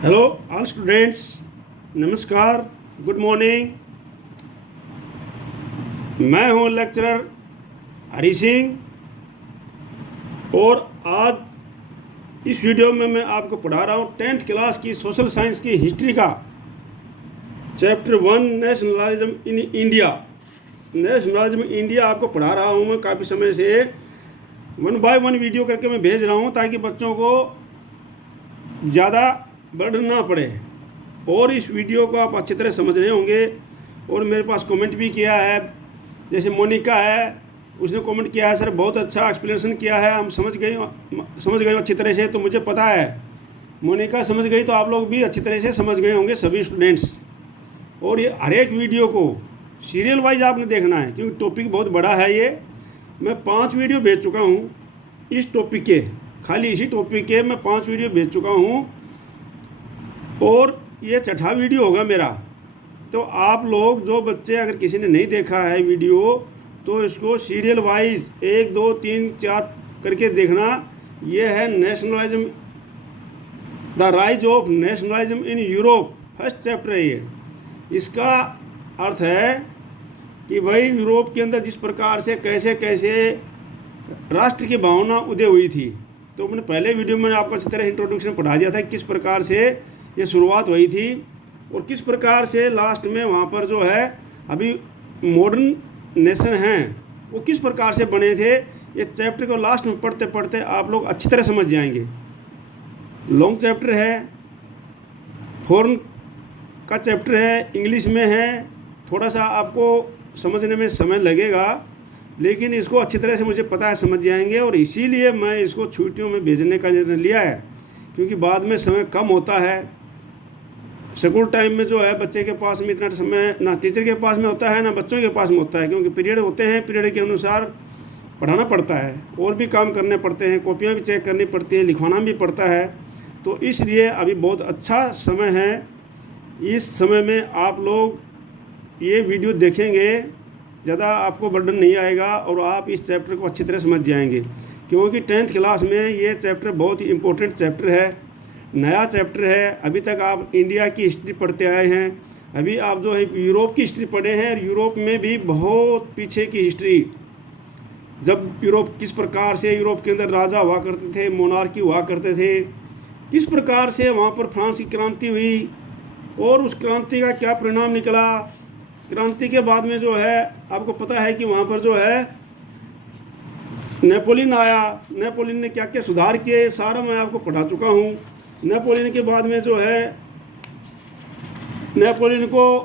Hello all students, नमस्कार, good morning. मैं हूं लेक्चरर हरी सिंह और आज इस वीडियो में मैं आपको पढ़ा रहा हूं 10th क्लास की सोशल साइंस की हिस्ट्री का chapter 1 nationalism in India. Nationalism India आपको पढ़ा रहा हूं मैं काफ़ी समय से, 1 बाय 1 वीडियो करके मैं भेज रहा हूं ताकि बच्चों को ज़्यादा बर्डन ना पड़े। और इस वीडियो को आप अच्छी तरह समझ रहे होंगे। और मेरे पास कमेंट भी किया है, जैसे मोनिका है, उसने कमेंट किया है, सर बहुत अच्छा एक्सप्लेनेशन किया है, हम समझ गए अच्छी तरह से। तो मुझे पता है मोनिका समझ गई तो आप लोग भी अच्छी तरह से समझ गए होंगे सभी स्टूडेंट्स। और ये हर एक वीडियो को सीरियल वाइज आपने देखना है क्योंकि टॉपिक बहुत बड़ा है। ये मैं 5 वीडियो भेज चुका हूँ इस टॉपिक के, खाली इसी टॉपिक के मैं 5 वीडियो भेज चुका हूँ और ये छठा वीडियो होगा मेरा। तो आप लोग जो बच्चे अगर किसी ने नहीं देखा है वीडियो तो इसको सीरियल वाइज 1 2 3 4 करके देखना। ये है nationalism, the rise of nationalism in Europe, first chapter है ये। इसका अर्थ है कि भाई यूरोप के अंदर जिस प्रकार से कैसे कैसे राष्ट्र की भावना उदय हुई थी। तो मैंने पहले वीडियो में आपको अच्छी तरह इंट्रोडक्शन पढ़ा दिया था किस प्रकार से ये शुरुआत हुई थी और किस प्रकार से लास्ट में वहाँ पर जो है अभी मॉडर्न नेशन हैं वो किस प्रकार से बने थे। ये चैप्टर को लास्ट में पढ़ते पढ़ते आप लोग अच्छी तरह समझ जाएंगे। लॉन्ग चैप्टर है, फॉरेन का चैप्टर है, इंग्लिश में है, थोड़ा सा आपको समझने में समय लगेगा लेकिन इसको अच्छी तरह से मुझे पता है समझ जाएंगे। और इसीलिए मैं इसको छुट्टियों में भेजने का निर्णय लिया है क्योंकि बाद में समय कम होता है। स्कूल टाइम में जो है बच्चे के पास में इतना समय ना टीचर के पास में होता है ना बच्चों के पास में होता है, क्योंकि पीरियड होते हैं, पीरियड के अनुसार पढ़ाना पड़ता है और भी काम करने पड़ते हैं, कॉपियाँ भी चेक करनी पड़ती है, लिखवाना भी पड़ता है। तो इसलिए अभी बहुत अच्छा समय है। इस समय में आप लोग ये वीडियो देखेंगे, ज़्यादा आपको बर्डन नहीं आएगा और आप इस चैप्टर को अच्छी तरह समझ जाएंगे क्योंकि 10th क्लास में ये चैप्टर बहुत ही इम्पोर्टेंट चैप्टर है, नया चैप्टर है। अभी तक आप इंडिया की हिस्ट्री पढ़ते आए हैं, अभी आप जो है यूरोप की हिस्ट्री पढ़े हैं और यूरोप में भी बहुत पीछे की हिस्ट्री, जब यूरोप किस प्रकार से यूरोप के अंदर राजा हुआ करते थे, मोनार्की हुआ करते थे, किस प्रकार से वहाँ पर फ्रांस की क्रांति हुई और उस क्रांति का क्या परिणाम निकला। क्रांति के बाद में जो है आपको पता है कि वहाँ पर जो है नेपोलियन आया, नेपोलियन ने क्या क्या सुधार किए सारा मैं आपको पढ़ा चुका हूँ। नेपोलियन के बाद में जो है नेपोलियन को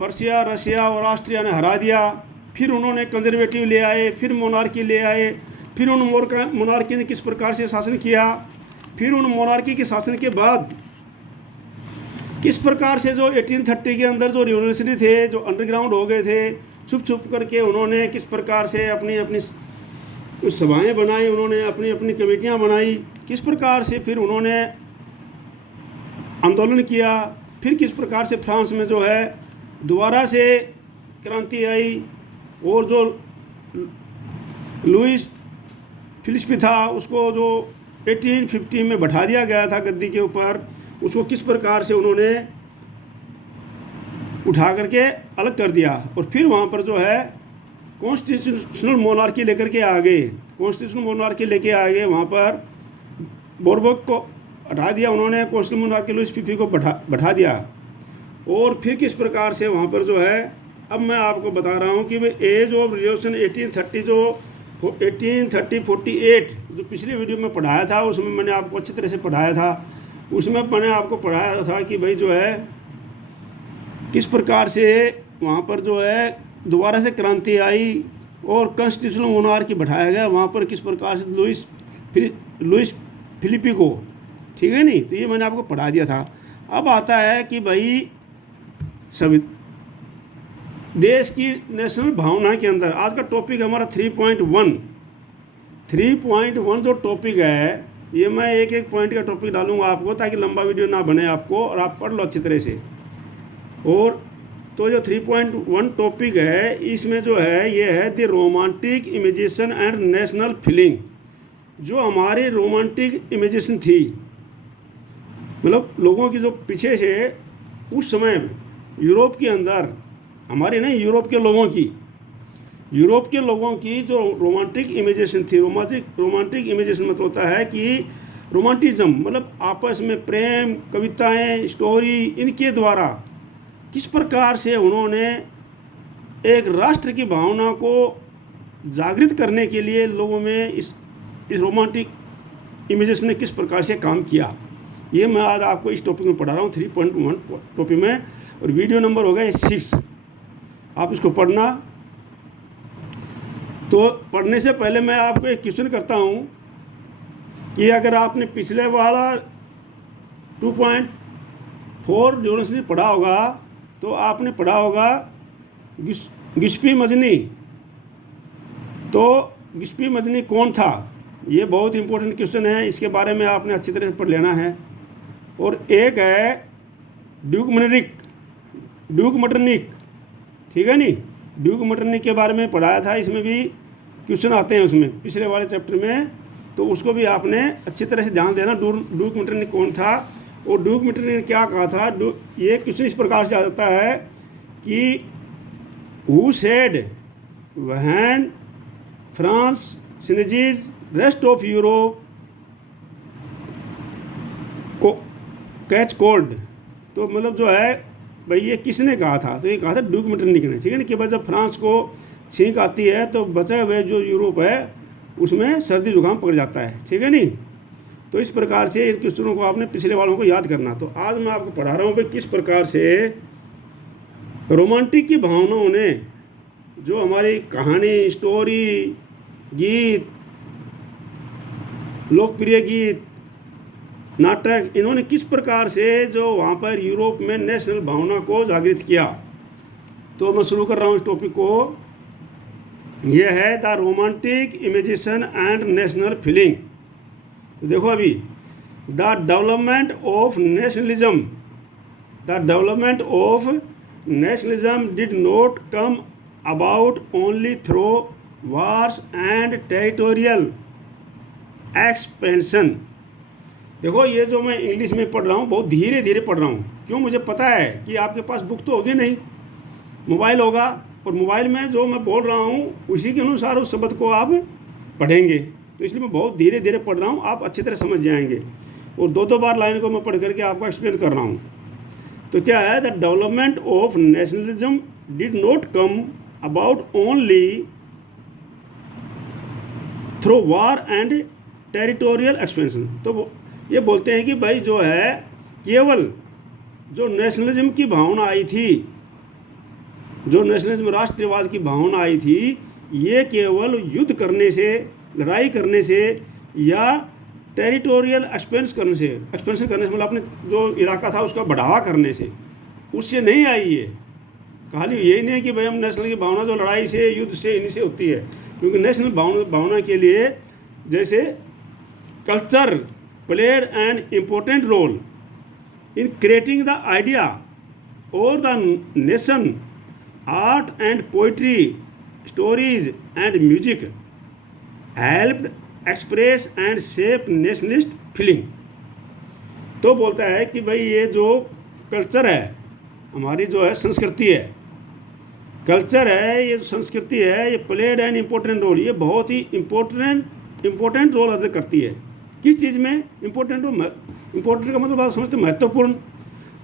पर्शिया, रशिया और ऑस्ट्रिया ने हरा दिया। फिर उन्होंने कंजर्वेटिव ले आए, फिर मोनार्की ले आए, फिर उन मोनार्की ने किस प्रकार से शासन किया, फिर उन मोनार्की के शासन के बाद किस प्रकार से जो 1830 के अंदर जो रिवोल्यूशनरी थे, जो अंडरग्राउंड हो गए थे, छुप छुप करके उन्होंने किस प्रकार से अपनी अपनी सभाएं बनाई, उन्होंने अपनी अपनी कमेटियां बनाई, किस प्रकार से फिर उन्होंने आंदोलन किया, फिर किस प्रकार से फ्रांस में जो है दोबारा से क्रांति आई और जो लुइस फिलिप था उसको जो 1850 में बैठा दिया गया था गद्दी के ऊपर, उसको किस प्रकार से उन्होंने उठा करके अलग कर दिया और फिर वहाँ पर जो है कॉन्स्टिट्यूशनल मोनार्की लेकर के आ गए। कॉन्स्टिट्यूशनल मोनार्की लेके आ गए, वहाँ पर बोर्बोक को हटा दिया उन्होंने, कॉन्स्टिट्यूशनल मोनार्की लुइस फिलिप को बैठा दिया। और फिर किस प्रकार से वहाँ पर जो है अब मैं आपको बता रहा हूँ कि एज ऑफ रिवॉल्यूशन 1830 जो 1830-48 जो पिछले वीडियो में पढ़ाया था उसमें मैंने आपको अच्छी तरह से पढ़ाया था। उसमें मैंने आपको पढ़ाया था कि भाई जो है किस प्रकार से वहाँ पर जो है दोबारा से क्रांति आई और कॉन्स्टिट्यूशनल मोनार्की बैठाया गया वहाँ पर, किस प्रकार से लुइस फिलिपी को, ठीक है नहीं। तो ये मैंने आपको पढ़ा दिया था। अब आता है कि भाई सभी देश की नेशनल भावना के अंदर आज का टॉपिक हमारा 3.1 जो टॉपिक है ये मैं एक एक पॉइंट का टॉपिक डालूंगा आपको ताकि लंबा वीडियो ना बने आपको और आप पढ़ लो अच्छी तरह से। और तो जो 3.1 टॉपिक है इसमें जो है ये है the romantic imagination and national feeling. जो हमारी रोमांटिक इमेजिनेशन थी मतलब लोगों की जो पीछे से उस समय यूरोप के अंदर, हमारी नहीं, यूरोप के लोगों की जो रोमांटिक इमेजिनेशन थी, रोमांटिक इमेजिनेशन मतलब होता है कि रोमांटिज्म, मतलब आपस में प्रेम, कविताएं, स्टोरी, इनके द्वारा किस प्रकार से उन्होंने एक राष्ट्र की भावना को जागृत करने के लिए लोगों में इस रोमांटिक इमेजिनेशन ने किस प्रकार से काम किया, ये मैं आज आपको इस टॉपिक में पढ़ा रहा हूँ, 3.1 टॉपिक में। और वीडियो नंबर होगा 6, आप इसको पढ़ना। तो पढ़ने से पहले मैं आपको एक क्वेश्चन करता हूँ कि अगर आपने पिछले वाला 2.4 जो पढ़ा होगा, तो आपने पढ़ा होगा गिस्पी मजनी। तो गिस्पी मजनी कौन था, ये बहुत इंपॉर्टेंट क्वेश्चन है, इसके बारे में आपने अच्छी तरह से पढ़ लेना है। और एक है ड्यूक मटरनिक, ठीक है नहीं, ड्यूक मटरनिक के बारे में पढ़ाया था, इसमें भी क्वेश्चन आते हैं उसमें, पिछले वाले चैप्टर में, तो उसको भी आपने अच्छी तरह से ध्यान देना। ड्यूक मटरनिक कौन था और ड्यूक मटरनिक ने क्या कहा था। ये क्वेश्चन इस प्रकार से आ जाता है कि who said when France sneezes rest of Europe को कैच कोल्ड। तो मतलब जो है भाई ये किसने कहा था, तो ये कहा था ड्यूक मटरनिक ने, ठीक है ना, कि भाई जब फ्रांस को छींक आती है तो बचे हुए जो यूरोप है उसमें सर्दी जुकाम पकड़ जाता है, ठीक है नहीं। तो इस प्रकार से इन क्वेश्चनों को आपने पिछले वालों को याद करना। तो आज मैं आपको पढ़ा रहा हूँ भाई किस प्रकार से रोमांटिक की भावनाओं ने जो हमारी कहानी, स्टोरी, गीत, लोकप्रिय गीत, नाटक, इन्होंने किस प्रकार से जो वहाँ पर यूरोप में नेशनल भावना को जागृत किया। तो मैं शुरू कर रहा हूँ इस टॉपिक को। यह है the romantic imagination and national feeling. तो देखो अभी, the development of nationalism did not come about only through wars and territorial expansion. देखो ये जो मैं इंग्लिश में पढ़ रहा हूँ बहुत धीरे धीरे पढ़ रहा हूँ, क्यों, मुझे पता है कि आपके पास बुक तो होगी नहीं, मोबाइल होगा, और मोबाइल में जो मैं बोल रहा हूँ उसी के अनुसार उस शब्द को आप पढ़ेंगे। तो इसलिए मैं बहुत धीरे धीरे पढ़ रहा हूँ, आप अच्छी तरह समझ जाएंगे। और दो बार लाइन को मैं पढ़ करके आपको एक्सप्लेन कर रहा हूँ। तो क्या है, the development of nationalism did not come about only through war and territorial expansion. तो ये बोलते हैं कि भाई जो है केवल जो नेशनलिज्म की भावना आई थी, जो नेशनलिज्म राष्ट्रवाद की भावना आई थी, ये केवल युद्ध करने से, लड़ाई करने से या टेरिटोरियल एक्सपेंशन करने से मतलब अपने जो इलाका था उसका बढ़ावा करने से, उससे नहीं आई है। खाली यही नहीं है कि भाई हम नेशनल की भावना जो लड़ाई से, युद्ध से, इन्हीं से होती है, क्योंकि नेशनल भावना के लिए जैसे culture played an important role in creating the idea और the nation, art and poetry, stories and music helped express and shape nationalist feeling. तो बोलता है कि भाई ये जो कल्चर है, हमारी जो है संस्कृति है, कल्चर है, ये संस्कृति है, ये प्लेड एन इम्पोर्टेंट रोल, ये बहुत ही इम्पोर्टेंट रोल अदा करती है। किस चीज़ में इम्पोर्टेंट रोल, इम्पोर्टेंट का मतलब आप समझते महत्वपूर्ण।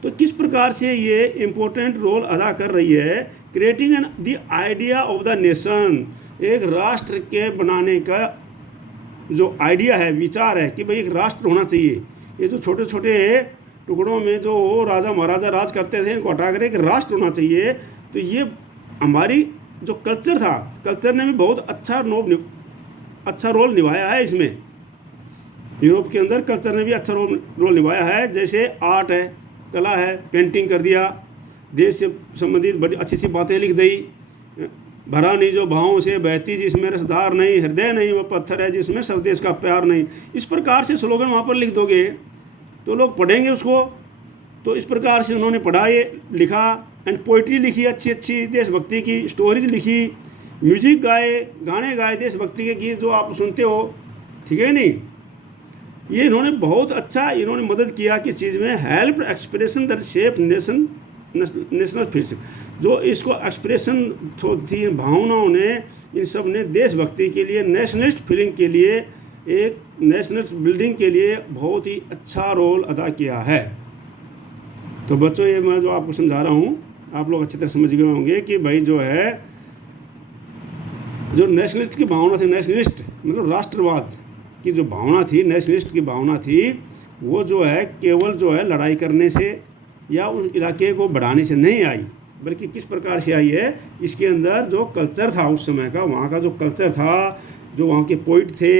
तो किस प्रकार से ये इम्पोर्टेंट रोल अदा कर रही है, creating an the idea of the nation, एक राष्ट्र के बनाने का जो आइडिया है, विचार है कि भाई एक राष्ट्र होना चाहिए। ये जो छोटे छोटे टुकड़ों में जो राजा महाराजा राज करते थे, इनको हटा कर एक राष्ट्र होना चाहिए। तो ये हमारी जो कल्चर था, कल्चर ने भी बहुत अच्छा रोल निभाया है इसमें। यूरोप के अंदर कल्चर ने भी अच्छा रोल निभाया है। जैसे आर्ट है, कला है, पेंटिंग कर दिया, देश से संबंधित बड़ी अच्छी सी बातें लिख दी, भरा नहीं जो भावों से बहती जिसमें रसधार नहीं, हृदय नहीं वो पत्थर है जिसमें स्वदेश का प्यार नहीं। इस प्रकार से स्लोगन वहाँ पर लिख दोगे तो लोग पढ़ेंगे उसको। तो इस प्रकार से उन्होंने पढ़ा, ये लिखा, एंड पोइट्री लिखी अच्छी अच्छी देशभक्ति की, स्टोरीज लिखी, म्यूजिक गाए, गाने गाए देशभक्ति के गीत जो आप सुनते हो, ठीक है नहीं। ये इन्होंने बहुत अच्छा इन्होंने मदद किया किस चीज़ में, help expression that shape national feeling, जो इसको एक्सप्रेशन थी भावनाओं ने, इन सब ने देशभक्ति के लिए, नेशनलिस्ट फीलिंग के लिए, एक नेशनल बिल्डिंग के लिए बहुत ही अच्छा रोल अदा किया है। तो बच्चों ये मैं जो आपको समझा रहा हूँ आप लोग अच्छी तरह समझ गए होंगे कि भाई जो है जो नेशनलिस्ट की भावना थी, नेशनलिस्ट मतलब राष्ट्रवाद की जो भावना थी, नेशनलिस्ट की भावना थी, वो जो है केवल जो है लड़ाई करने से या उस इलाके को बढ़ाने से नहीं आई, बल्कि किस प्रकार से आई है, इसके अंदर जो कल्चर था उस समय का, वहाँ का जो कल्चर था, जो वहाँ के पोइट थे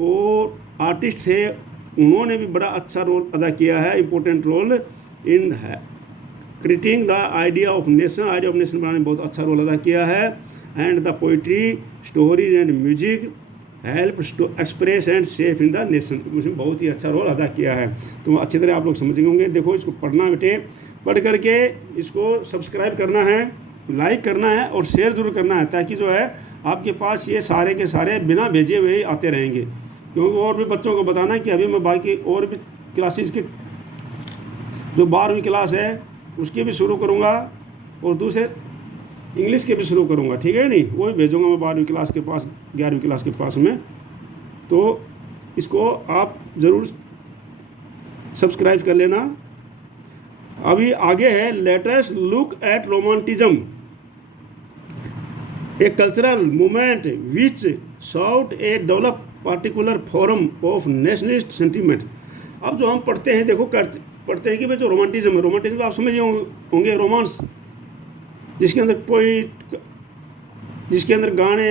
और आर्टिस्ट थे, उन्होंने भी बड़ा अच्छा रोल अदा किया है, important role in creating the idea of nation बनाने में बहुत अच्छा रोल अदा किया है। And the poetry, stories and music help to express and safe in the nation, उसमें बहुत ही अच्छा रोल अदा किया है। तो अच्छी तरह आप लोग समझेंगे होंगे। देखो इसको पढ़ना बेटे, पढ़ करके इसको सब्सक्राइब करना है, लाइक करना है और शेयर जरूर करना है, ताकि जो है आपके पास ये सारे के सारे बिना भेजे हुए ही आते रहेंगे। क्योंकि और भी बच्चों को बताना कि अभी मैं बाकी और भी क्लासेस के जो 12वीं क्लास है उसके भी शुरू करूँगा और दूसरे इंग्लिश के भी शुरू करूँगा, ठीक है नहीं, वो भी भेजूँगा मैं 12वीं क्लास के पास, 11वीं क्लास के पास में। तो इसको आप ज़रूर सब्सक्राइब कर लेना। अभी आगे है latest look at romanticism, a cultural movement which sought a develop particular form of nationalist sentiment. अब जो हम पढ़ते हैं, देखो पढ़ते हैं कि भाई जो रोमांटिज्म है, रोमांटिज्म आप समझे होंगे, रोमांस जिसके अंदर पोइट, जिसके अंदर गाने,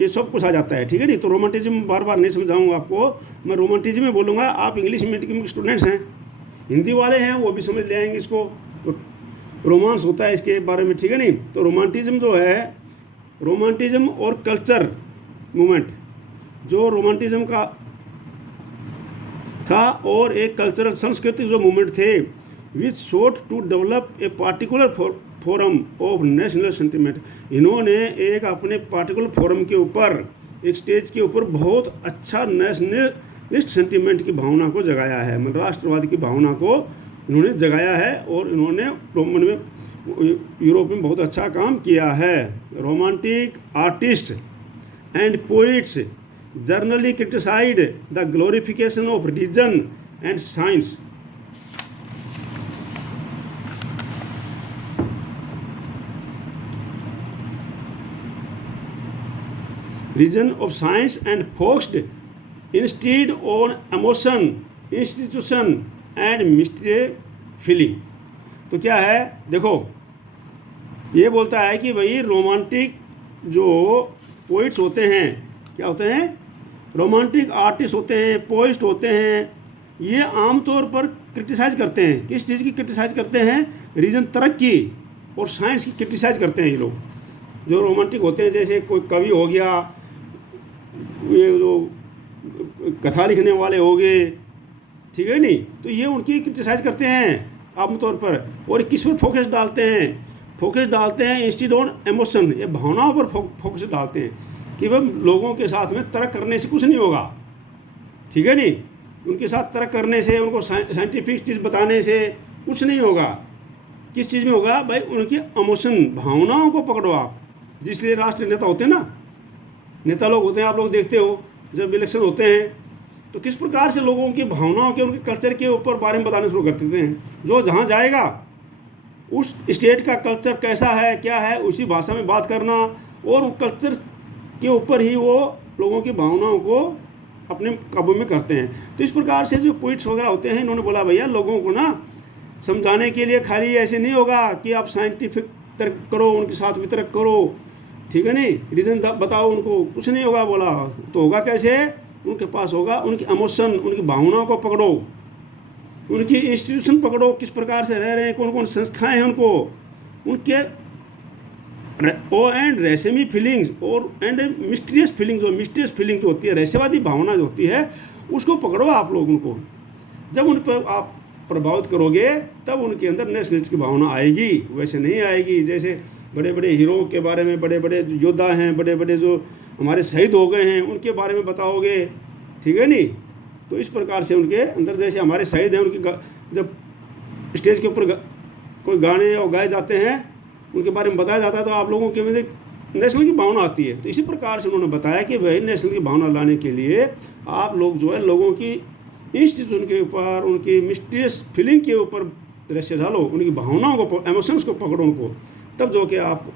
ये सब कुछ आ जाता है, ठीक है नहीं। तो रोमांटिज्म बार बार नहीं समझाऊंगा आपको, मैं रोमांटिज्म में बोलूँगा। आप इंग्लिश मीडियम के स्टूडेंट्स हैं, हिंदी वाले हैं, वो भी समझ ले आएंगे इसको, रोमांस होता है इसके बारे में, ठीक है नहीं। तो रोमांटिज्म जो है, रोमांटिज्म और कल्चर मूवमेंट, जो रोमांटिज्म का था और एक कल्चरल सांस्कृतिक जो मूवमेंट थे, which sought to develop a particular form of national sentiment. इन्होंने एक अपने पार्टिकुलर फोरम के ऊपर, एक स्टेज के ऊपर बहुत अच्छा नेशनलिस्ट सेंटिमेंट की भावना को जगाया है, मतलब राष्ट्रवाद की भावना को इन्होंने जगाया है और इन्होंने रोमन में, यूरोप में बहुत अच्छा काम किया है। Romantic artist and poets generally criticised the glorification of religion and science. Region of science and focused instead on emotion, institution and mystery feeling। तो क्या है, देखो ये बोलता है कि भाई रोमांटिक जो पोइट्स होते हैं, क्या होते हैं, रोमांटिक आर्टिस्ट होते हैं, पोइट्स होते हैं, ये आमतौर पर क्रिटिसाइज करते हैं, किस चीज़ की क्रिटिसाइज करते हैं, रीजन तरक्की और साइंस की क्रिटिसाइज करते हैं ये लोग जो रोमांटिक होते हैं। जैसे कोई कवि हो गया, ये जो कथा लिखने वाले हो गए, ठीक है नहीं, तो ये उनकी क्रिटिसाइज करते हैं आमतौर पर। और किस पर फोकस डालते हैं, इंस्टीड ऑन इमोशन, ये भावनाओं पर फोकस डालते हैं कि वह लोगों के साथ में तर्क करने से कुछ नहीं होगा, ठीक है नहीं, उनके साथ तर्क करने से, उनको साइंटिफिक चीज़ बताने से कुछ नहीं होगा। किस चीज़ में होगा भाई, उनकी इमोशन, भावनाओं को पकड़ो आप। जिसलिए राष्ट्रीय नेता होते हैं ना, नेता लोग होते हैं, आप लोग देखते हो जब इलेक्शन होते हैं तो किस प्रकार से लोगों की भावनाओं के, उनके कल्चर के ऊपर बारे में बताने शुरू कर देते हैं। जो जहाँ जाएगा उस स्टेट का कल्चर कैसा है, क्या है, उसी भाषा में बात करना, और उस कल्चर के ऊपर ही वो लोगों की भावनाओं को अपने काबू में करते हैं। तो इस प्रकार से जो पोइट्स वगैरह होते हैं, इन्होंने बोला भैया लोगों को ना समझाने के लिए खाली ऐसे नहीं होगा कि आप साइंटिफिक तर्क करो, उनके साथ वितर्क करो, ठीक है नहीं, रीज़न बताओ उनको, कुछ नहीं होगा। बोला तो होगा कैसे, उनके पास होगा उनकी इमोशन, उनकी भावनाओं को पकड़ो, उनकी इंस्टीट्यूशन पकड़ो, किस प्रकार से रह रहे हैं, कौन कौन संस्थाएं हैं उनको, उनके एंड रहस्यमयी फीलिंग्स और एंड मिस्टीरियस फीलिंग्स जो होती है, रहस्यवादी भावना जो होती है, उसको पकड़ो आप लोग उनको। जब उन पर आप प्रभावित करोगे तब उनके अंदर नेशनलिस्ट की भावना आएगी, वैसे नहीं आएगी। जैसे बड़े बड़े हीरो के बारे में, बड़े बड़े योद्धा हैं, बड़े बड़े जो हमारे शहीद हो गए हैं, उनके बारे में बताओगे, ठीक है नहीं, तो इस प्रकार से उनके अंदर, जैसे हमारे शहीद हैं, उनकी जब स्टेज के ऊपर कोई गाने और गाए जाते हैं, उनके बारे में बताया जाता है, तो आप लोगों के अंदर नेशनल की भावना आती है। तो इसी प्रकार से उन्होंने बताया कि भाई नेशनल की भावना लाने के लिए आप लोग जो है लोगों की इंस्टीट्यूशन के ऊपर, उनकी मिस्टीरियस फीलिंग के ऊपर रस्से डालो, उनकी भावनाओं को, एमोशंस को पकड़ो उनको, तब जो कि आप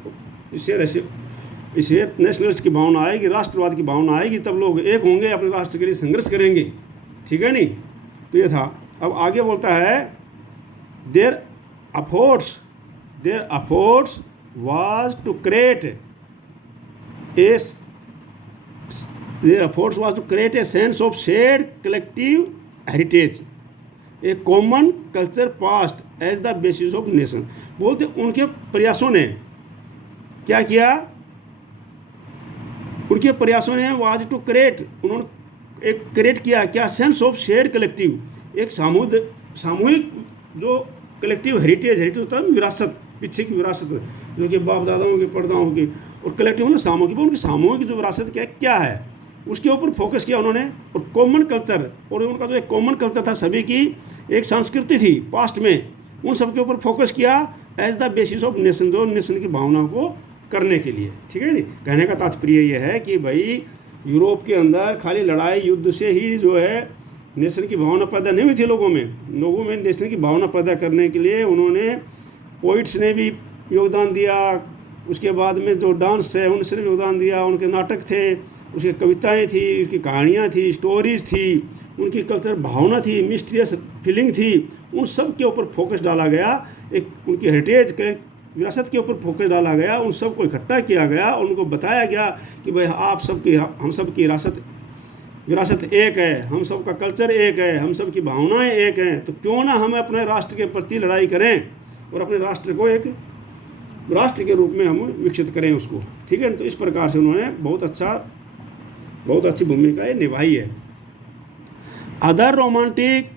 इससे नेशनलिस्ट की भावना आएगी, राष्ट्रवाद की भावना आएगी, तब लोग एक होंगे, अपने राष्ट्र के लिए संघर्ष करेंगे। ठीक है नहीं? तो ये था। अब आगे बोलता है there efforts was to create a sense of shared collective heritage, a common culture past as the basis of nation। बोलते उनके प्रयासों ने क्या किया, उनके प्रयासों ने वाज टू क्रिएट, उन्होंने एक क्रिएट किया क्या, सेंस ऑफ शेयर्ड कलेक्टिव, एक सामूहिक जो कलेक्टिव हेरिटेज होता है, विरासत, पीछे की विरासत जो कि बाप दादाओं की, परदाओं की, और कलेक्टिव ना सामूहिक, उनकी सामूहिक जो विरासत क्या है उसके ऊपर फोकस किया उन्होंने। और कॉमन कल्चर, और उनका जो एक कॉमन कल्चर था, सभी की एक संस्कृति थी पास्ट में, उन सब के ऊपर फोकस किया as the basis of nation, जो नेशन की भावना को करने के लिए। ठीक है नहीं? कहने का तात्पर्य यह है कि भाई यूरोप के अंदर खाली लड़ाई युद्ध से ही जो है नेशन की भावना पैदा नहीं हुई थी लोगों में नेशन की भावना पैदा करने के लिए उन्होंने पोइट्स ने भी योगदान दिया, उसके बाद में जो डांस है उनसे भी योगदान दिया, उनके नाटक थे, उसकी कविताएं थी, उसकी कहानियाँ थी, स्टोरीज थी, उनकी कल्चर भावना थी, मिस्टीरियस फीलिंग थी, उन सब के ऊपर फोकस डाला गया, एक उनकी हेरिटेज विरासत के ऊपर फोकस डाला गया, उन सब को इकट्ठा किया गया और उनको बताया गया कि भाई आप सबकी, हम सब की विरासत एक है, हम सब का कल्चर एक है, हम सब की भावनाएं एक हैं, तो क्यों ना हम अपने राष्ट्र के प्रति लड़ाई करें और अपने राष्ट्र को एक राष्ट्र के रूप में हम विकसित करें उसको। ठीक है? तो इस प्रकार से उन्होंने बहुत अच्छी भूमिका निभाई है। Other romantic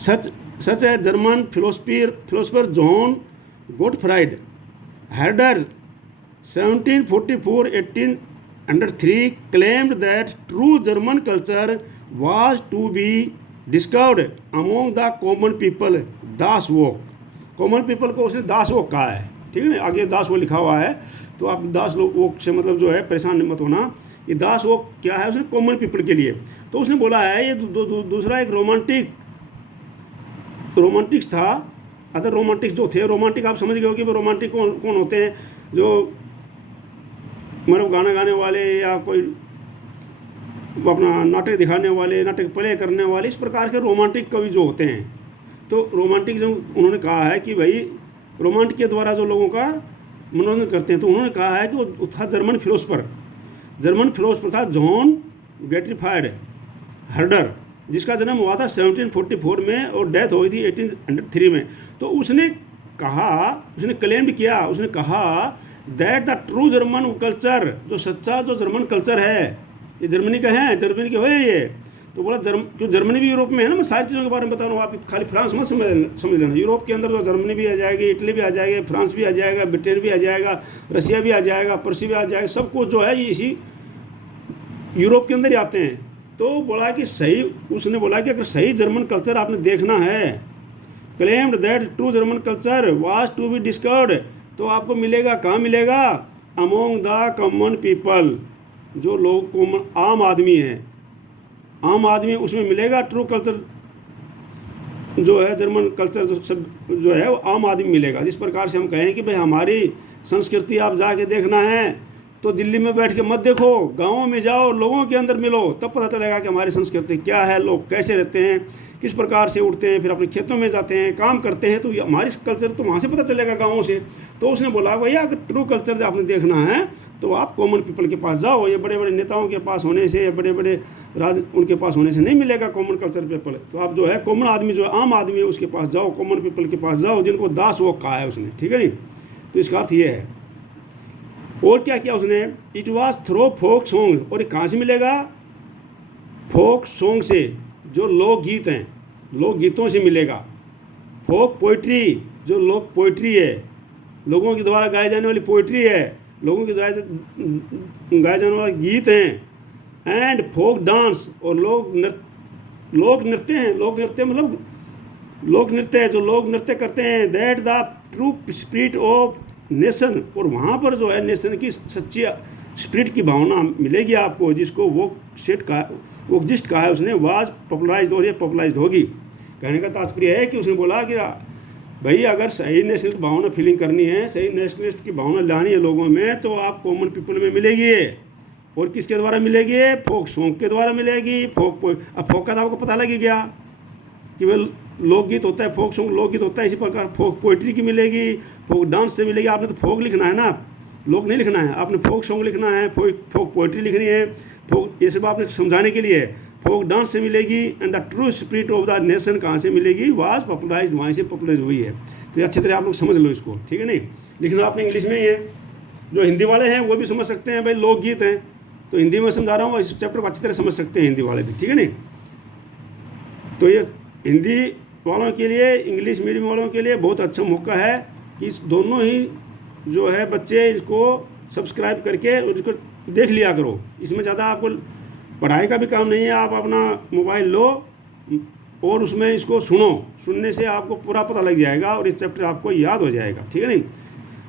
such a German philosopher John Gottfried Herder 1744-1803 claimed that true German culture was to be discovered among the common people, Das woke. Common people को उसने दास वोक कहा है। ठीक है ना? आगे दास वो लिखा हुआ है, तो आप दास वोक से मतलब जो है परेशान मत होना। ये दास वोक क्या है, उसने कॉमन पीपल के लिए। तो उसने बोला है ये दूसरा एक रोमांटिक्स था। अदर रोमांटिक्स जो थे, रोमांटिक आप समझ गए हो कि वो रोमांटिक कौन होते हैं, जो मतलब गाना गाने वाले या कोई अपना नाटक दिखाने वाले, नाटक प्ले करने वाले, इस प्रकार के रोमांटिक कवि जो होते हैं। तो रोमांटिक जो उन्होंने कहा है कि भाई रोमांटिक के द्वारा जो लोगों का मनोरंजन करते हैं, तो उन्होंने कहा है कि वो था जर्मन फिलोसफर था जॉन गोटफ्राइड हर्डर, जिसका जन्म हुआ था 1744 में और डेथ हुई थी 1803 में। तो उसने क्लेम किया, उसने कहा that the true German culture, जो सच्चा जो जर्मन कल्चर है, ये जर्मनी का है, जर्मनी के है ये। तो बोला जो जर्मनी भी यूरोप में है ना, मैं सारी चीज़ों के बारे में बता रहा हूँ, आप खाली फ्रांस मत समझ लेना। यूरोप के अंदर जो जर्मनी भी आ जाएगी, इटली भी आ जाएगी, फ्रांस भी आ जाएगा, ब्रिटेन भी आ जाएगा, रशिया भी आ जाएगा, पर्सी भी आ जाएगा, सब कुछ जो है ये इसी यूरोप के अंदर ही आते हैं। तो बोला कि उसने बोला कि अगर सही जर्मन कल्चर आपने देखना है, claimed that true German culture was to be discovered, तो आपको मिलेगा, कहाँ मिलेगा, अमोंग द कॉमन पीपल, जो लोग कॉमन आम आदमी हैं, आम आदमी उसमें मिलेगा। ट्रू कल्चर जो है, जर्मन कल्चर जो है वो आम आदमी मिलेगा। जिस प्रकार से हम कहें कि भाई हमारी संस्कृति आप जाके देखना है तो दिल्ली में बैठ के मत देखो, गाँव में जाओ, लोगों के अंदर मिलो, तब पता चलेगा कि हमारी संस्कृति क्या है, लोग कैसे रहते हैं, किस प्रकार से उठते हैं, फिर अपने खेतों में जाते हैं, काम करते हैं, तो हमारी कल्चर तो वहाँ से पता चलेगा, गाँवों से। तो उसने बोला भैया अगर ट्रू कल्चर आपने देखना है तो आप कॉमन पीपल के पास जाओ, ये बड़े बड़े नेताओं के पास होने से या बड़े बड़े उनके पास होने से नहीं मिलेगा कॉमन कल्चर पीपल। तो आप जो है कॉमन आदमी, जो आम आदमी है, उसके पास जाओ, कॉमन पीपल के पास जाओ, जिनको दास वो कहा है उसने। ठीक है नहीं? तो इसका अर्थ ये है। और क्या किया उसने, it was through folk song, और ये कहाँ से मिलेगा, फोक सॉन्ग से, जो लोकगीत हैं, लोकगीतों से मिलेगा। फोक पोइट्री, जो लोक पोइट्री है, लोगों के द्वारा गाए जाने वाली पोइट्री है, लोगों के द्वारा गाए जाने वाले गीत हैं। एंड फोक डांस, और लोग लोक नृत्य हैं, लोक नृत्य मतलब लोक नृत्य है, जो लोग नृत्य करते हैं, that the true spirit of nation, और वहाँ पर जो है नेशन की सच्ची स्पिरिट की भावना मिलेगी आपको, जिसको वोकजिस्ट कहा है उसने, वाज पॉपुलराइज्ड, और ये पॉपुलराइज्ड होगी। कहने का तात्पर्य है कि उसने बोला कि भाई अगर सही नेशनलिस्ट भावना फीलिंग करनी है, सही नेशनलिस्ट की भावना लानी है लोगों में, तो आप कॉमन पीपल में मिलेगी। और किसके द्वारा मिलेगी? फोक सॉन्ग के द्वारा मिलेगी। अब फोक का तो आपको पता लगी गया कि वह लोकगीत होता है, फोक सॉन्ग लोकगीत होता है। इसी प्रकार फोक पोइट्री की मिलेगी, फोक डांस से मिलेगी। आपने तो फोक लिखना है ना, लोक नहीं लिखना है, आपने फोक सॉन्ग लिखना है, फोक पोइट्री लिखनी है, फोक, ये सब आपने समझाने के लिए। फोक डांस से मिलेगी। And the true spirit of the nation कहाँ से मिलेगी? वाज पॉपुलराइज्ड, वहीं से पॉपुलराइज हुई है। तो ये अच्छी तरह आप लोग समझ लो इसको, ठीक है नहीं? लिखना आपने इंग्लिश में ही है, जो हिंदी वाले हैं वो भी समझ सकते हैं, भाई लोकगीत हैं तो हिंदी में समझा रहा हूँ, इस चैप्टर को अच्छी तरह समझ सकते हैं हिंदी वाले भी, ठीक है नहीं? तो ये हिंदी वालों के लिए, इंग्लिश मीडियम वालों के लिए बहुत अच्छा मौका है कि इस दोनों ही जो है बच्चे इसको सब्सक्राइब करके और इसको देख लिया करो। इसमें ज़्यादा आपको पढ़ाई का भी काम नहीं है, आप अपना मोबाइल लो और उसमें इसको सुनो, सुनने से आपको पूरा पता लग जाएगा और इस चैप्टर आपको याद हो जाएगा, ठीक है नहीं?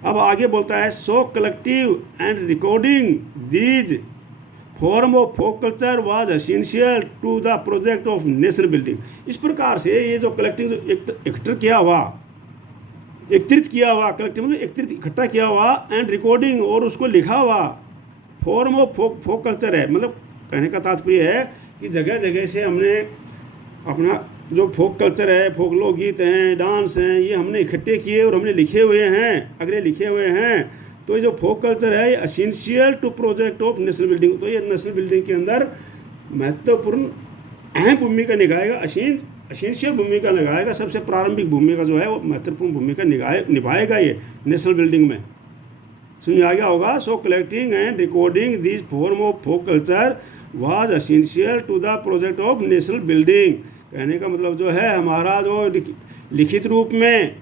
अब आगे बोलता है, so collective and recording these form of folk culture was essential to the project of nation building. इस प्रकार से ये जो कलेक्टिव एकत्रित किया हुआ, कलेक्टिव में एकत्रित इकट्ठा किया हुआ, एंड रिकॉर्डिंग और उसको लिखा हुआ फॉर्म ऑफ फोक कल्चर है। मतलब कहने का तात्पर्य है कि जगह जगह से हमने अपना जो फोक कल्चर है, फोक लोकगीत हैं, डांस हैं, ये हमने इकट्ठे किए और हमने लिखे हुए हैं, अगले लिखे हुए हैं। तो ये जो फोक कल्चर है ये essential to project of national building, तो ये नेशनल बिल्डिंग के अंदर महत्वपूर्ण अहम भूमिका निभाएगा, एसेंशियल भूमिका निभाएगा। सबसे प्रारंभिक भूमिका जो है वो महत्वपूर्ण भूमिका निभाएगा ये नेशनल बिल्डिंग में। समझ आ गया होगा? So collecting and recording this form of folk culture was essential to the project of national building. कहने का मतलब जो है हमारा जो लिखित रूप में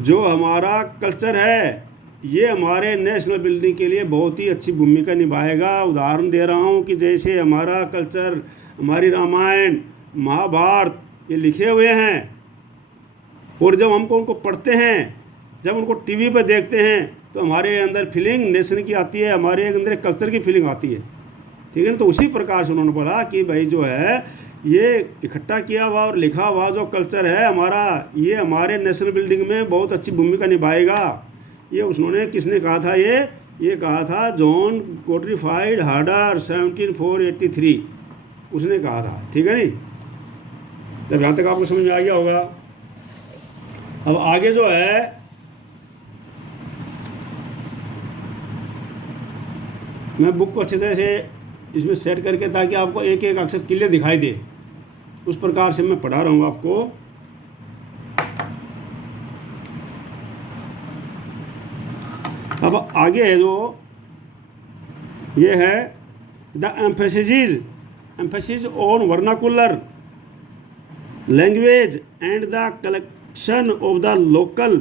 जो हमारा कल्चर है ये हमारे नेशनल बिल्डिंग के लिए बहुत ही अच्छी भूमिका निभाएगा। उदाहरण दे रहा हूँ कि जैसे हमारा कल्चर, हमारी रामायण, महाभारत ये लिखे हुए हैं, और जब हमको उनको पढ़ते हैं, जब उनको टीवी पर देखते हैं, तो हमारे अंदर फीलिंग नेशन की आती है, हमारे अंदर कल्चर की फीलिंग आती है, ठीक है ना? तो उसी प्रकार से उन्होंने बोला कि भाई जो है ये इकट्ठा किया हुआ और लिखा हुआ जो कल्चर है हमारा, ये हमारे नेशनल बिल्डिंग में बहुत अच्छी भूमिका निभाएगा। ये उन्होंने किसने कहा था? ये कहा था जॉन गोटफ्रीड हर्डर 1783 उसने कहा था, ठीक है नहीं? तब यहाँ तक आपको समझ में आ गया होगा। अब आगे जो है मैं बुक को अच्छी तरह से इसमें सेट करके, ताकि आपको एक एक अक्षर क्लियर दिखाई दे, उस प्रकार से मैं पढ़ा रहा हूँ आपको। अब आगे है जो ये है the emphasis on vernacular language and the collection of the local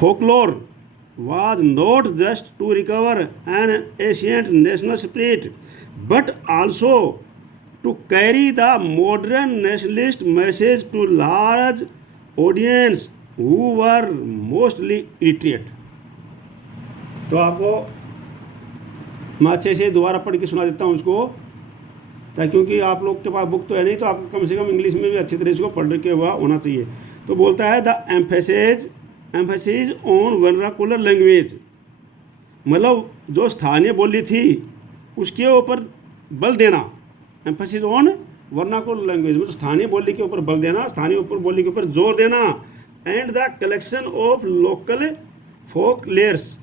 folklore was not just to recover an ancient national spirit, but also to carry the modern nationalist message to large audience who were mostly illiterate। तो आपको मैं अच्छे से दोबारा पढ़ के सुना देता हूँ उसको, ताकि क्योंकि आप लोग के पास बुक तो है नहीं, तो आपको कम से कम इंग्लिश में भी अच्छी तरह से पढ़ के हुआ होना चाहिए। तो बोलता है the emphasis on vernacular language, मतलब जो स्थानीय बोली थी उसके ऊपर बल देना। एम्फेसिस ऑन वर्नाकुलर लैंग्वेज मतलब स्थानीय बोली के ऊपर बल देना, स्थानीय ऊपर बोली के ऊपर जोर देना। And the collection of local folk layers,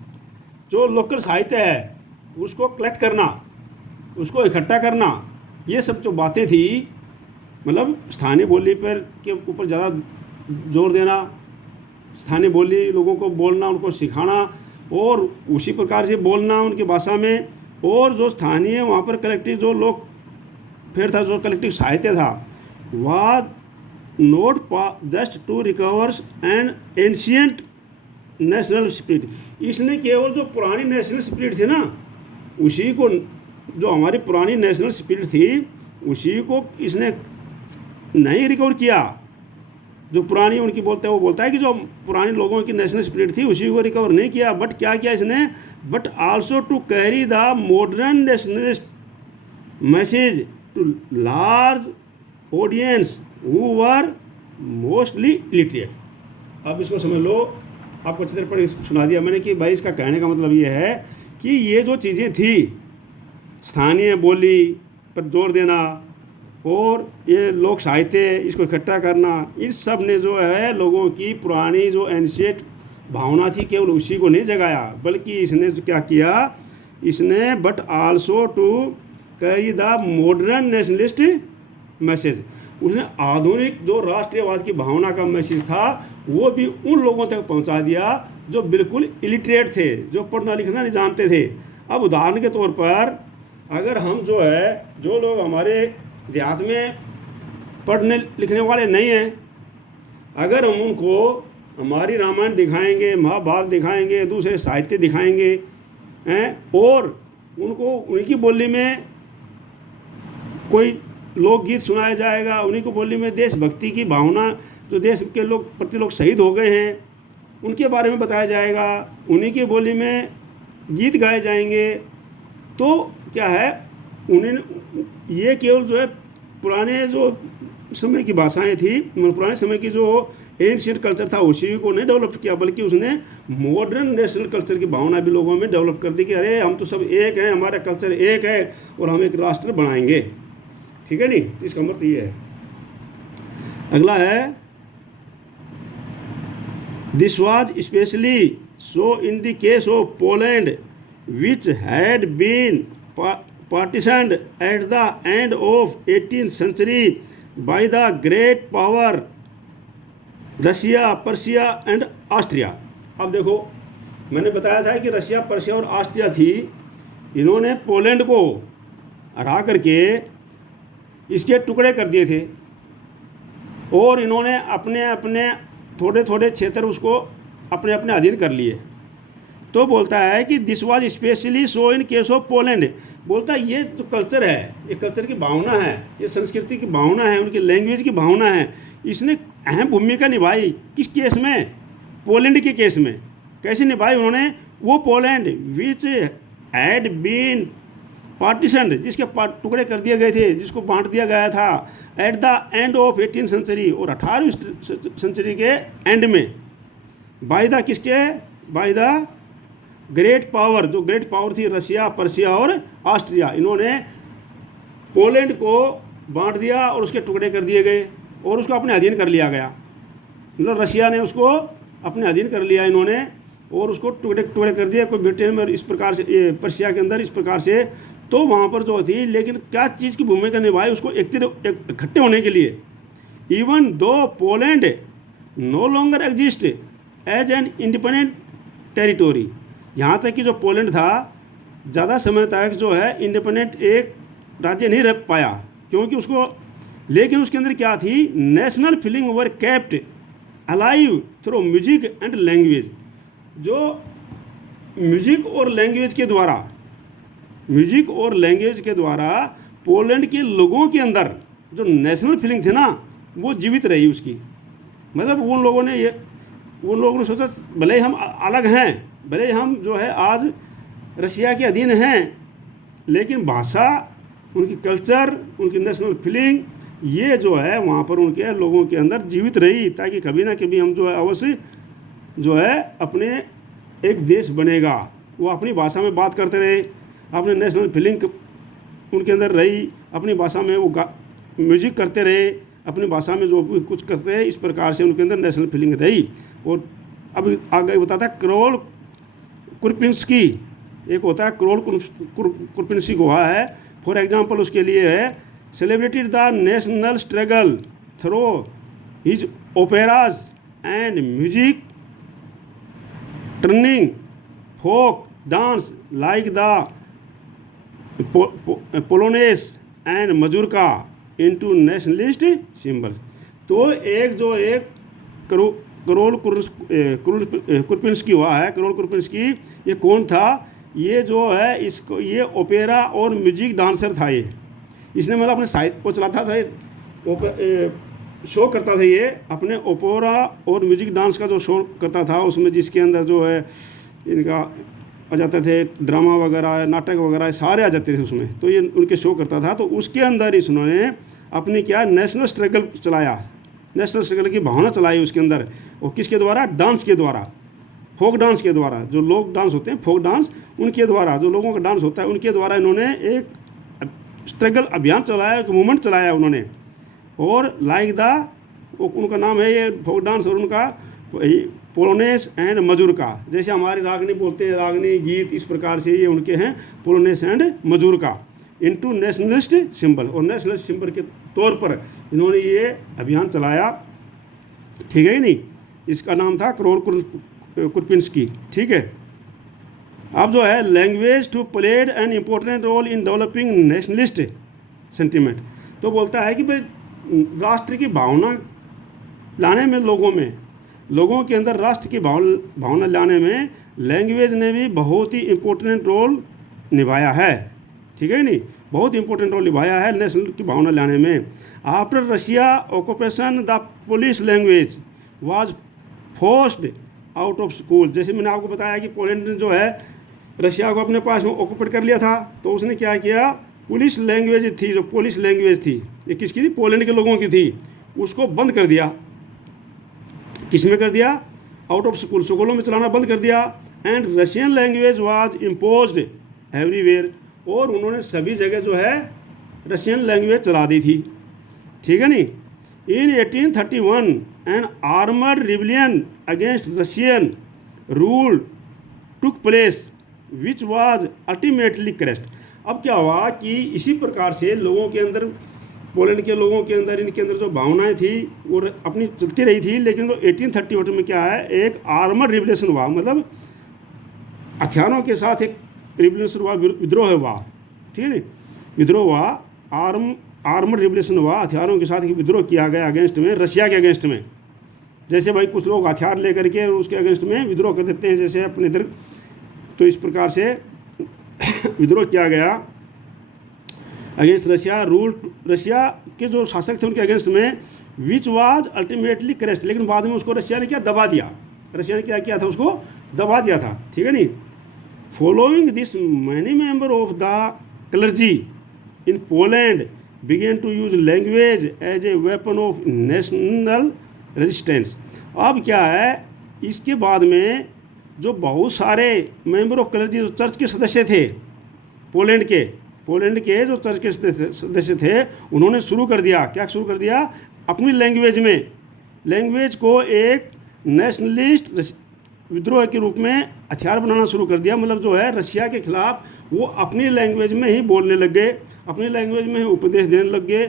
जो लोकल साहित्य है उसको कलेक्ट करना, उसको इकट्ठा करना, ये सब जो बातें थी, मतलब स्थानीय बोली पर के ऊपर ज़्यादा जोर देना, स्थानीय बोली लोगों को बोलना, उनको सिखाना और उसी प्रकार से बोलना उनकी भाषा में। और जो स्थानीय वहाँ पर कलेक्टिव जो लोग फिर था, जो कलेक्टिव साहित्य था, was not just to recovers and ancient national spirit. इसने केवल जो पुरानी नेशनल स्पिरिट थी ना, उसी को जो हमारी पुरानी नेशनल स्पिरिट थी उसी को इसने नहीं रिकवर किया। जो पुरानी उनकी बोलते हैं, वो बोलता है कि जो पुराने लोगों की नेशनल स्पिरिट थी उसी को रिकवर नहीं किया, बट क्या किया इसने, but also to carry the modern nationalist message to large audience who were mostly illiterate. अब इसको समझ लो, आपको अच्छी तरह पढ़ सुना दिया मैंने कि भाई इसका कहने का मतलब ये है कि ये जो चीज़ें थी, स्थानीय बोली पर जोर देना और ये लोक साहित्य इसको इकट्ठा करना, इस सब ने जो है लोगों की पुरानी जो एंशिएंट भावना थी केवल उसी को नहीं जगाया, बल्कि इसने जो क्या किया, इसने but also to carry the modern nationalist message, उसने आधुनिक जो राष्ट्रीयवाद की भावना का मैसेज था वो भी उन लोगों तक पहुंचा दिया जो बिल्कुल इलिटरेट थे, जो पढ़ना लिखना नहीं जानते थे। अब उदाहरण के तौर पर अगर हम जो है, जो लोग हमारे देहात में पढ़ने लिखने वाले नहीं हैं, अगर हम उनको हमारी रामायण दिखाएंगे, महाभारत दिखाएंगे, दूसरे साहित्य दिखाएंगे हैं, और उनको उनकी बोली में कोई लोकगीत सुनाया जाएगा, उन्हीं को बोली में देशभक्ति की भावना, जो देश के लोग प्रति लोग शहीद हो गए हैं उनके बारे में बताया जाएगा, उन्हीं की बोली में गीत गाए जाएंगे, तो क्या है, उन्हें ये केवल जो है पुराने जो समय की भाषाएं थी, पुराने समय की जो एंशिएंट कल्चर था उसी को नहीं डेवलप किया, बल्कि उसने मॉडर्न नेशनल कल्चर की भावना भी लोगों में डेवलप कर दी कि अरे हम तो सब एक हैं, हमारा कल्चर एक है और हम एक राष्ट्र बनाएंगे। ठीक है नहीं, इसका मतलब ये है। अगला है, this was specially so in the case of Poland which had been partitioned at the end of 18th century by the great power Russia, Persia and Austria. अब देखो, मैंने बताया था कि रशिया, पर्शिया और ऑस्ट्रिया थी, इन्होंने पोलैंड को हरा करके इसके टुकड़े कर दिए थे और इन्होंने अपने अपने थोड़े थोड़े क्षेत्र उसको अपने अपने अधीन कर लिए। तो बोलता है कि this was specially so in case of Poland, बोलता है ये जो कल्चर है, ये कल्चर की भावना है, ये संस्कृति की भावना है, उनकी लैंग्वेज की भावना है, इसने अहम भूमिका निभाई। किस केस में? पोलैंड के केस में। कैसे निभाई उन्होंने? वो Poland which had been partitioned, जिसके टुकड़े कर दिए गए थे, जिसको बांट दिया गया था, at the end of 18th century, और 18वीं सेंचुरी के एंड में, बाय द किसके, बाय द ग्रेट पावर, जो ग्रेट पावर थी रशिया, पर्शिया और ऑस्ट्रिया, इन्होंने पोलैंड को बांट दिया और उसके टुकड़े कर दिए गए और उसको अपने अधीन कर लिया गया। मतलब रशिया ने उसको अपने अधीन कर लिया इन्होंने और उसको टुकड़े टुकड़े कर दिया, कोई ब्रिटेन में इस प्रकार से, पर्शिया के अंदर इस प्रकार से, तो वहाँ पर जो थी, लेकिन क्या चीज़ की भूमिका निभाई उसको इकट्ठे होने के लिए। Even though Poland no longer exist as an independent territory, यहाँ तक कि जो पोलैंड था ज़्यादा समय तक जो है इंडिपेंडेंट एक राज्य नहीं रह पाया, क्योंकि उसको, लेकिन उसके अंदर क्या थी, national feeling were kept alive through music and language, जो म्यूजिक और लैंग्वेज के द्वारा, म्यूजिक और लैंग्वेज के द्वारा पोलैंड के लोगों के अंदर जो नेशनल फीलिंग थी ना, वो जीवित रही उसकी। मतलब उन लोगों ने सोचा भले ही हम अलग हैं, भले ही हम जो है आज रशिया के अधीन हैं, लेकिन भाषा, उनकी कल्चर, उनकी नेशनल फीलिंग, ये जो है वहाँ पर उनके लोगों के अंदर जीवित रही, ताकि कभी ना कभी हम जो है अवश्य जो है अपने एक देश बनेगा। वो अपनी भाषा में बात करते रहे, अपने नेशनल फीलिंग उनके अंदर रही, अपनी भाषा में वो म्यूजिक करते रहे, अपनी भाषा में जो भी कुछ करते हैं, इस प्रकार से उनके अंदर नेशनल फीलिंग रही। और अब आगे बताता है क्रोल कुरपिंस्की, एक होता है क्रोल कुरपिंस्की हुआ है, फॉर एग्जांपल उसके लिए है, celebrated the national struggle through his operas and music, turning folk dance like the polonaise and mazurka into nationalist symbols. तो एक करोल कुरपिंस्की हुआ है, करोल कुरपिंस्की, ये कौन था? ये जो है इसको ये ओपेरा और म्यूजिक डांसर था ये। इसने मतलब अपने साहित्य को चलाता था, शो करता था ये अपने ओपेरा और म्यूजिक डांस का जो शो करता था, उसमें जिसके अंदर जो है इनका आ जाते थे ड्रामा वगैरह, नाटक वगैरह सारे आ जाते थे उसमें, तो ये उनके शो करता था। तो उसके अंदर इसने अपनी क्या नेशनल स्ट्रगल चलाया, नेशनल स्ट्रगल की भावना चलाई उसके अंदर। और किसके द्वारा? डांस के द्वारा, फोक डांस के द्वारा। जो लोग डांस होते हैं फोक डांस, उनके द्वारा, जो लोगों का डांस होता है उनके द्वारा इन्होंने एक स्ट्रगल अभियान चलाया, एक मूवमेंट चलाया उन्होंने। और लाइक द, उनका नाम है ये फोक डांस, और उनका पोलोनेस एंड मजूरका। जैसे हमारी रागनी बोलते हैं, रागनी गीत, इस प्रकार से ये उनके हैं polonaise and mazurka into nationalist symbol. और नेशनलिस्ट सिंबल के तौर पर इन्होंने ये अभियान चलाया, ठीक है ही नहीं। इसका नाम था क्रोर कुरपिंस्की, ठीक है। अब जो है language too played an important role in developing nationalist sentiment. तो बोलता है कि भाई राष्ट्र की भावना लाने में, लोगों के अंदर राष्ट्र की भावना लाने में लैंग्वेज ने भी बहुत ही इम्पोर्टेंट रोल निभाया है, ठीक है नहीं, बहुत इंपॉर्टेंट रोल निभाया है नेशनल की भावना लाने में। After Russia occupation the Polish language was forced out of school. जैसे मैंने आपको बताया कि पोलैंड ने जो है रशिया को अपने पास में ऑक्यूपेट कर लिया था, तो उसने क्या किया, पोलिश लैंग्वेज थी, जो पोलिश लैंग्वेज थी ये किसकी थी? पोलैंड के लोगों की थी, उसको बंद कर दिया। किस में कर दिया? आउट ऑफ स्कूल, स्कूलों में चलाना बंद कर दिया। And Russian language was imposed everywhere, और उन्होंने सभी जगह जो है रशियन लैंग्वेज चला दी थी, ठीक है नहीं। In 1831 an armoured rebellion against Russian rule took place which was ultimately crushed. अब क्या हुआ कि इसी प्रकार से लोगों के अंदर, पोलैंड के लोगों के अंदर, इनके अंदर जो भावनाएं थी वो अपनी चलती रही थी, लेकिन वो 1831 में क्या है, एक आर्मर्ड रिवोल्यूशन हुआ, मतलब हथियारों के साथ एक रिवोल्यूशन हुआ, विद्रोह हुआ, ठीक है नहीं, विद्रोह हुआ, आर्मर्ड रिवोल्यूशन हुआ, हथियारों के साथ विद्रोह किया गया अगेंस्ट में, रशिया के अगेंस्ट में। जैसे भाई कुछ लोग हथियार लेकर के उसके अगेंस्ट में विद्रोह कर देते हैं, जैसे अपने इधर, तो इस प्रकार से विद्रोह किया गया अगेंस्ट रशिया रूल, रशिया के जो शासक थे उनके अगेंस्ट में, विच वाज अल्टीमेटली क्रश्ड। लेकिन बाद में उसको रशिया ने क्या दबा दिया, रशिया ने क्या किया था, उसको दबा दिया था, ठीक है नहीं। Following this many member of the clergy in Poland began to use language as a weapon of national resistance. अब क्या है, इसके बाद में जो बहुत सारे मेंबर ऑफ क्लर्जी, जो चर्च के सदस्य थे पोलैंड के जो चर्च के सदस्य थे, उन्होंने शुरू कर दिया, क्या शुरू कर दिया, अपनी लैंग्वेज को एक नेशनलिस्ट विद्रोह के रूप में हथियार बनाना शुरू कर दिया। मतलब जो है रशिया के खिलाफ वो अपनी लैंग्वेज में ही बोलने लग गए, अपनी लैंग्वेज में ही उपदेश देने लग गए।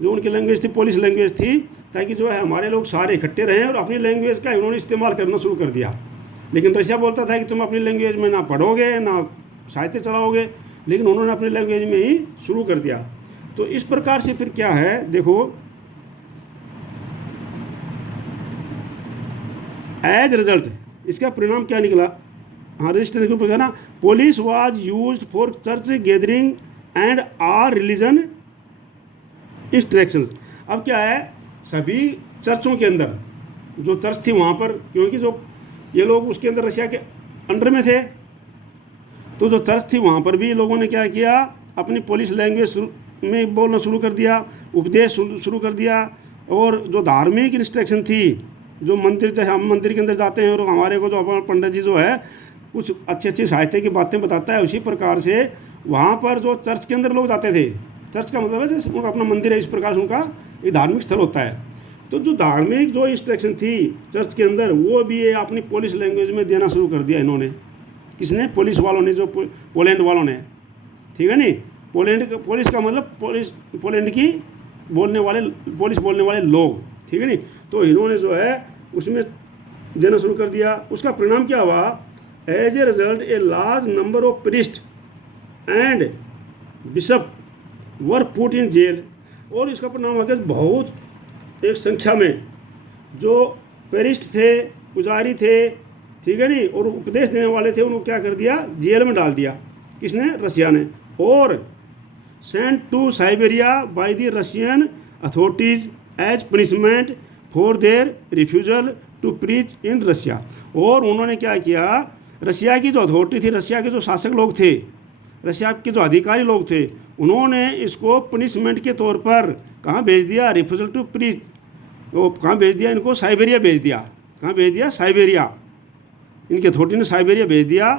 जो उनकी लैंग्वेज थी, पोलिश लैंग्वेज थी, ताकि जो है हमारे लोग सारे इकट्ठे रहें, और अपनी लैंग्वेज का उन्होंने इस्तेमाल करना शुरू कर दिया। लेकिन रशिया बोलता था कि तुम अपनी लैंग्वेज में ना पढ़ोगे ना साहित्य चलाओगे, लेकिन उन्होंने अपनी लैंग्वेज में ही शुरू कर दिया। तो इस प्रकार से फिर क्या है, देखो, एज रिजल्ट इसका परिणाम क्या निकला, हाँ रजिस्टर के ऊपर ना, Polish was used for church gathering and our religion instructions. अब क्या है, सभी चर्चों के अंदर, जो चर्च थी वहाँ पर, क्योंकि जो ये लोग उसके अंदर रशिया के अंडर में थे, तो जो चर्च थी वहाँ पर भी लोगों ने क्या किया, अपनी पोलिश लैंग्वेज में बोलना शुरू कर दिया, उपदेश शुरू कर दिया। और जो धार्मिक इंस्ट्रक्शन थी, जो मंदिर, जैसे हम मंदिर के अंदर जाते हैं और हमारे को जो अपना पंडित जी जो है कुछ अच्छी साहित्य की बातें बताता है, उसी प्रकार से वहाँ पर जो चर्च के अंदर लोग जाते थे, चर्च का मतलब है जैसे उनका अपना मंदिर है, इस प्रकार से उनका एक धार्मिक स्थल होता है। तो जो धार्मिक जो इंस्ट्रक्शन थी चर्च के अंदर, वो भी ये अपनी पोलिश लैंग्वेज में देना शुरू कर दिया इन्होंने। किसने? पोलिश वालों ने, जो पोलैंड वालों ने, ठीक है नहीं। पोलिश का मतलब पोलैंड की पोलिश बोलने वाले लोग, ठीक है नहीं। तो इन्होंने जो है उसमें देना शुरू कर दिया। उसका परिणाम क्या हुआ, as a result a large number of priest and bishop were put in jail. और इसका परिणाम हुआ कि बहुत एक संख्या में जो पेरिस्ट थे, पुजारी थे, ठीक है नहीं, और उपदेश देने वाले थे उनको क्या कर दिया, जेल में डाल दिया। किसने, रसिया ने। और sent to Siberia by the Russian authorities as punishment for their refusal to preach in Russia. और उन्होंने क्या किया, रशिया की जो अथॉरिटी थी, रशिया के जो शासक लोग थे, रशिया के जो अधिकारी लोग थे, उन्होंने इसको पनिशमेंट के तौर पर कहाँ भेज दिया, रिफ्यूजल टू प्रीच, वो कहाँ भेज दिया, इनको साइबेरिया भेज दिया। कहाँ भेज दिया, साइबेरिया। इनकी अथॉरिटी ने साइबेरिया भेज दिया।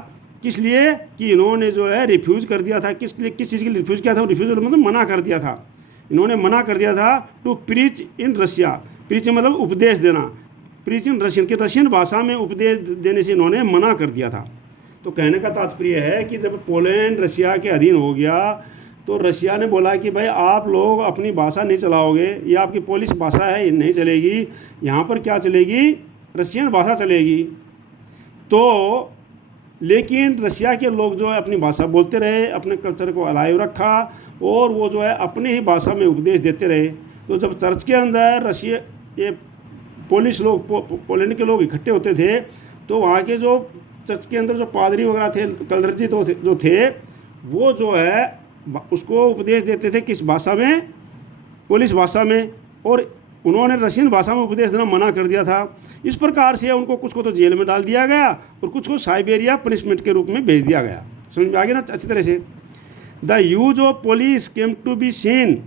किस लिए, कि इन्होंने जो है रिफ्यूज़ कर दिया था। किस लिए, किस चीज़ के लिए रिफ्यूज़ किया था, रिफ्यूज़ मतलब मना कर दिया था। इन्होंने मना कर दिया था to preach in Russia. Preach मतलब उपदेश देना, प्रीच इन रशियन, कि रशियन भाषा में उपदेश देने से इन्होंने मना कर दिया था। तो कहने का तात्पर्य है कि जब पोलैंड रशिया के अधीन हो गया तो रशिया ने बोला कि भाई आप लोग अपनी भाषा नहीं चलाओगे, ये आपकी पोलिश भाषा है, ये नहीं चलेगी, यहाँ पर क्या चलेगी, रशियन भाषा चलेगी। तो लेकिन रशिया के लोग जो है अपनी भाषा बोलते रहे, अपने कल्चर को अलाइव रखा, और वो जो है अपनी ही भाषा में उपदेश देते रहे। तो जब चर्च के अंदर रशिया ये पोलिश लोग पोलैंड के लोग इकट्ठे होते थे, तो वहाँ के जो चर्च के अंदर जो पादरी वगैरह थे, कलरजी जो थे, वो जो है उसको उपदेश देते थे किस भाषा में, पोलिश भाषा में। और उन्होंने रशियन भाषा में उपदेश देना मना कर दिया था। इस प्रकार से उनको कुछ को तो जेल में डाल दिया गया और कुछ को साइबेरिया पनिशमेंट के रूप में भेज दिया गया। समझ में आ गया ना अच्छी तरह से। The use of Polish came to be seen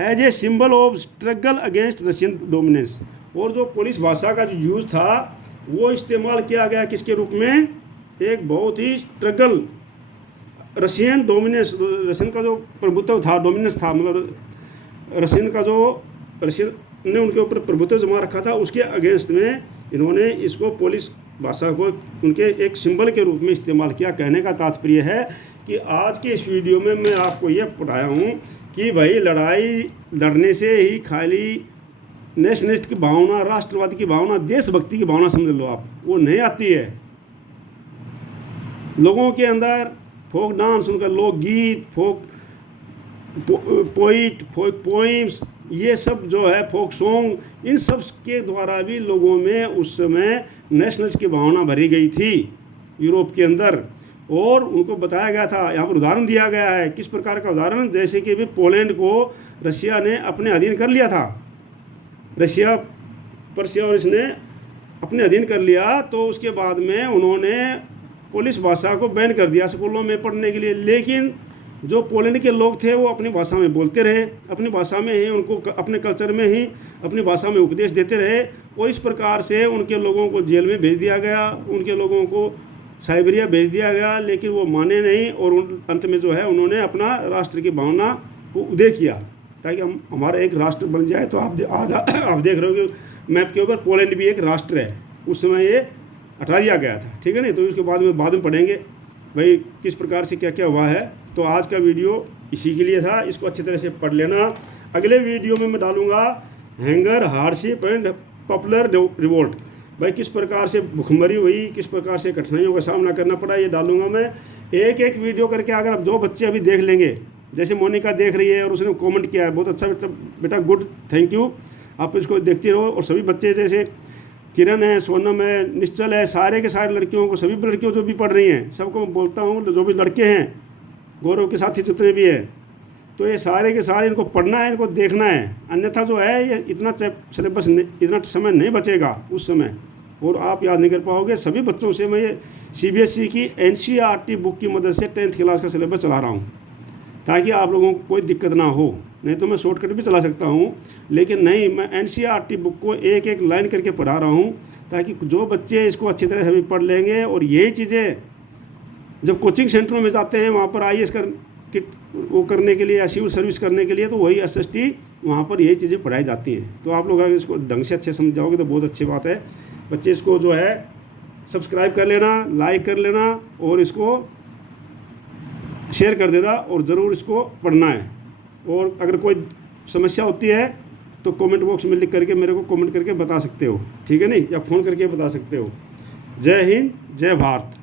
as a symbol of struggle against Russian dominance. और जो पुलिस भाषा का जो यूज था वो इस्तेमाल किया गया किसके रूप में, एक बहुत ही स्ट्रगल, रशियन डोमिनेंस, रशियन का जो प्रभुत्व था, डोमिनेंस था, मतलब रशियन का जो रशियन ने उनके ऊपर प्रभुत्व जमा रखा था, उसके अगेंस्ट में इन्होंने इसको पोलिश भाषा को उनके एक सिंबल के रूप में इस्तेमाल किया। कहने का तात्पर्य है कि आज के इस वीडियो में मैं आपको ये पढ़ाया हूँ कि भाई लड़ाई लड़ने से ही खाली नेशनलिस्ट की भावना, राष्ट्रवाद की भावना, देशभक्ति की भावना समझ लो आप, वो नहीं आती है। लोगों के अंदर फोक डांस, उनका लोकगीत, फोक पोइट, फोक पोइम्स, ये सब जो है फोक सॉन्ग, इन सब के द्वारा भी लोगों में उस समय नेशनलिस्ट की भावना भरी गई थी यूरोप के अंदर। और उनको बताया गया था, यहाँ पर उदाहरण दिया गया है। किस प्रकार का उदाहरण, जैसे कि भी पोलैंड को रशिया ने अपने अधीन कर लिया था, रशिया पर्शिया और इसने अपने अधीन कर लिया, तो उसके बाद में उन्होंने पोलिश भाषा को बैन कर दिया स्कूलों में पढ़ने के लिए। लेकिन जो पोलैंड के लोग थे वो अपनी भाषा में बोलते रहे, अपनी भाषा में ही उनको अपने कल्चर में ही अपनी भाषा में उपदेश देते रहे। और इस प्रकार से उनके लोगों को जेल में भेज दिया गया, उनके लोगों को साइबेरिया भेज दिया गया, लेकिन वो माने नहीं। और अंत में जो है उन्होंने अपना राष्ट्र की भावना को उदय किया ताकि हम हमारा एक राष्ट्र बन जाए। तो आप आज आप देख रहे हो कि मैप के ऊपर पोलैंड भी एक राष्ट्र है, उस समय ये हटा दिया गया था, ठीक है नहीं। तो इसके बाद में पढ़ेंगे भाई किस प्रकार से क्या क्या हुआ है। तो आज का वीडियो इसी के लिए था, इसको अच्छी तरह से पढ़ लेना। अगले वीडियो में मैं डालूंगा hanger, hardship and popular revolt. भाई किस प्रकार से भुखमरी हुई, किस प्रकार से कठिनाइयों का सामना करना पड़ा, ये डालूंगा मैं एक एक वीडियो करके। अगर आप जो बच्चे अभी देख लेंगे, जैसे मोनिका देख रही है और उसने कमेंट किया है, बहुत अच्छा बेटा, गुड, थैंक यू। आप इसको देखते रहो। और सभी बच्चे जैसे किरण है, सोनम है, निश्चल है, सारे के सारे लड़कियों को, सभी लड़कियों जो भी पढ़ रही हैं, सबको मैं बोलता हूँ, जो भी लड़के हैं, गौरव के साथी जितने भी हैं, तो ये सारे के सारे इनको पढ़ना है, इनको देखना है। अन्यथा जो है ये इतना सिलेबस, इतना समय नहीं बचेगा उस समय, और आप याद नहीं कर पाओगे। सभी बच्चों से मैं ये CBSE की NCERT बुक की मदद से 10th क्लास का सिलेबस चला रहा हूँ, ताकि आप लोगों को कोई दिक्कत ना हो। नहीं तो मैं शॉर्टकट भी चला सकता हूँ, लेकिन नहीं, मैं NCERT बुक को एक एक लाइन करके पढ़ा रहा हूँ, ताकि जो बच्चे इसको अच्छी तरह से भी पढ़ लेंगे। और यही चीज़ें जब कोचिंग सेंटरों में जाते हैं, वहाँ पर IAS वो करने के लिए या सिविल सर्विस करने के लिए, तो वही SST वहाँ पर यही चीज़ें पढ़ाई जाती हैं। तो आप लोग अगर इसको ढंग से अच्छे समझ जाओगे तो बहुत अच्छी बात है। बच्चे इसको जो है सब्सक्राइब कर लेना, लाइक कर लेना, और इसको शेयर कर देना, और ज़रूर इसको पढ़ना है। और अगर कोई समस्या होती है तो कमेंट बॉक्स में लिख करके मेरे को कमेंट करके बता सकते हो, ठीक है नहीं, या फ़ोन करके बता सकते हो। जय हिंद, जय भारत।